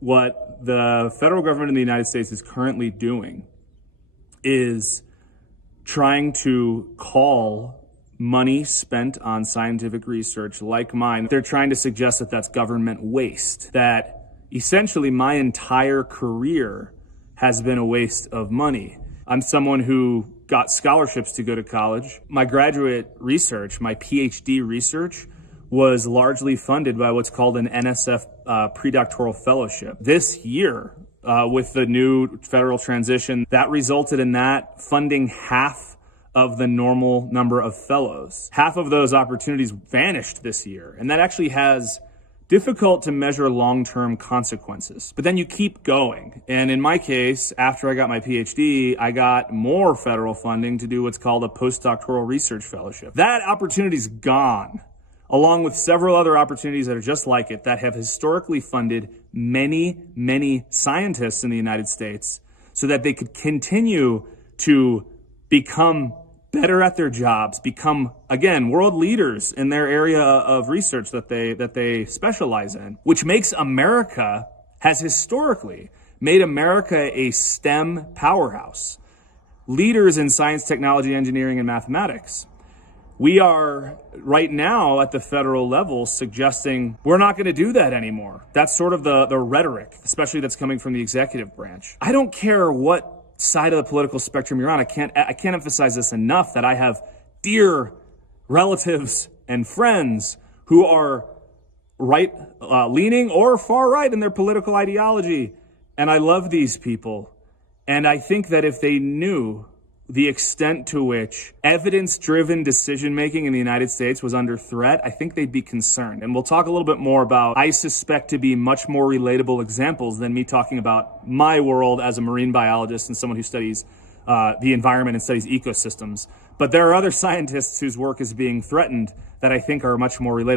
What the federal government in the United States is currently doing is trying to call money spent on scientific research like mine. They're trying to suggest that that's government waste, that essentially my entire career has been a waste of money. I'm someone who got scholarships to go to college. My graduate research, my PhD research, was largely funded by what's called an NSF predoctoral fellowship. This year, with the new federal transition, that resulted in that funding half of the normal number of fellows. Half of those opportunities vanished this year, and that actually has difficult to measure long-term consequences. But then you keep going. And in my case, after I got my PhD, I got more federal funding to do what's called a postdoctoral research fellowship. That opportunity's gone, along with several other opportunities that are just like it that have historically funded many, many scientists in the United States so that they could continue to become better at their jobs, become, again, world leaders in their area of research that they specialize in, which has historically made America a STEM powerhouse. Leaders in science, technology, engineering, and mathematics. We are right now at the federal level suggesting we're not going to do that anymore. That's sort of the rhetoric, especially that's coming from the executive branch. I don't care what side of the political spectrum you're on. I can't emphasize this enough that I have dear relatives and friends who are right leaning or far right in their political ideology. And I love these people. And I think that if they knew the extent to which evidence-driven decision-making in the United States was under threat, I think they'd be concerned. And we'll talk a little bit more about, I suspect to be much more relatable examples than me talking about my world as a marine biologist and someone who studies the environment and studies ecosystems. But there are other scientists whose work is being threatened that I think are much more relatable.